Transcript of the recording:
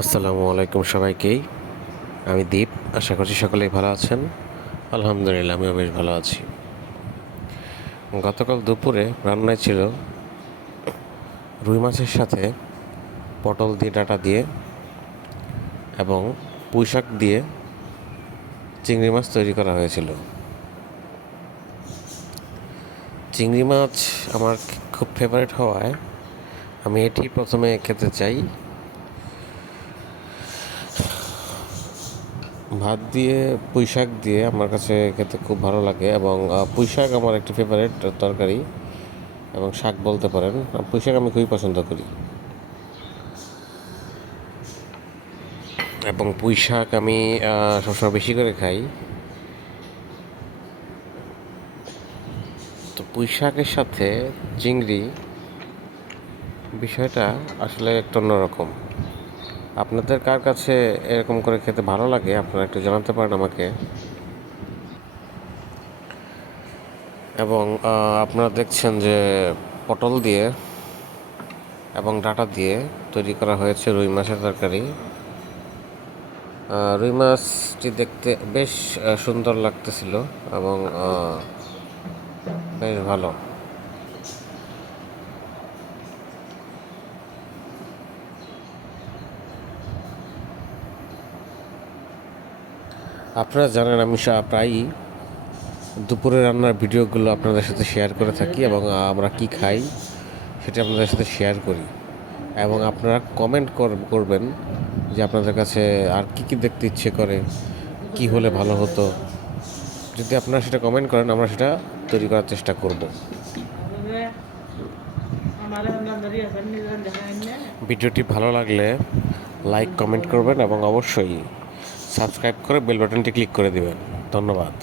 আসসালামু আলাইকুম সবাইকেই। আমি দীপ। আশা করছি সকলেই ভালো আছেন। আলহামদুলিল্লাহ আমিও বেশ ভালো আছি। গতকাল দুপুরে রান্নায় ছিল রুই মাছের সাথে পটল দিয়ে ডাঁটা দিয়ে এবং পুঁই শাক দিয়ে চিংড়ি মাছ তৈরি করা হয়েছিল। চিংড়ি মাছ আমার খুব ফেভারিট হওয়ায় আমি এটি প্রথমে খেতে চাই। ভাত দিয়ে পুঁই শাক দিয়ে আমার কাছে খেতে খুব ভালো লাগে এবং পুঁই শাক আমার একটি ফেভারিট তরকারি এবং শাক বলতে পারেন। পুঁই শাক আমি খুবই পছন্দ করি এবং পুঁই শাক আমি সবসময় বেশি করে খাই। তো পুঁই শাকের সাথে চিংড়ি বিষয়টা আসলে একটু অন্যরকম। আপনাদের কার কাছে এরকম করে খেতে ভালো লাগে আপনারা একটু জানাতে পারেন আমাকে। এবং আপনারা দেখছেন যে পটল দিয়ে এবং ডাঁটা দিয়ে তৈরি করা হয়েছে রুই মাছের তরকারি। রুই মাছটি দেখতে বেশ সুন্দর লাগতেছিল এবং বেশ ভালো। আপনারা জানেন আমি প্রায়ই দুপুরে রান্নার ভিডিওগুলো আপনাদের সাথে শেয়ার করে থাকি এবং আমরা কি খাই সেটা আপনাদের সাথে শেয়ার করি এবং আপনারা কমেন্ট করবেন যে আপনাদের কাছে আর কি কি দেখতে ইচ্ছে করে, কি হলে ভালো হতো। যদি আপনারা সেটা কমেন্ট করেন আমরা সেটা তৈরি করার চেষ্টা করব। ভিডিওটি ভালো লাগলে লাইক কমেন্ট করবেন এবং অবশ্যই সাবস্ক্রাইব করে বেল বাটনটি ক্লিক করে দিবেন। ধন্যবাদ।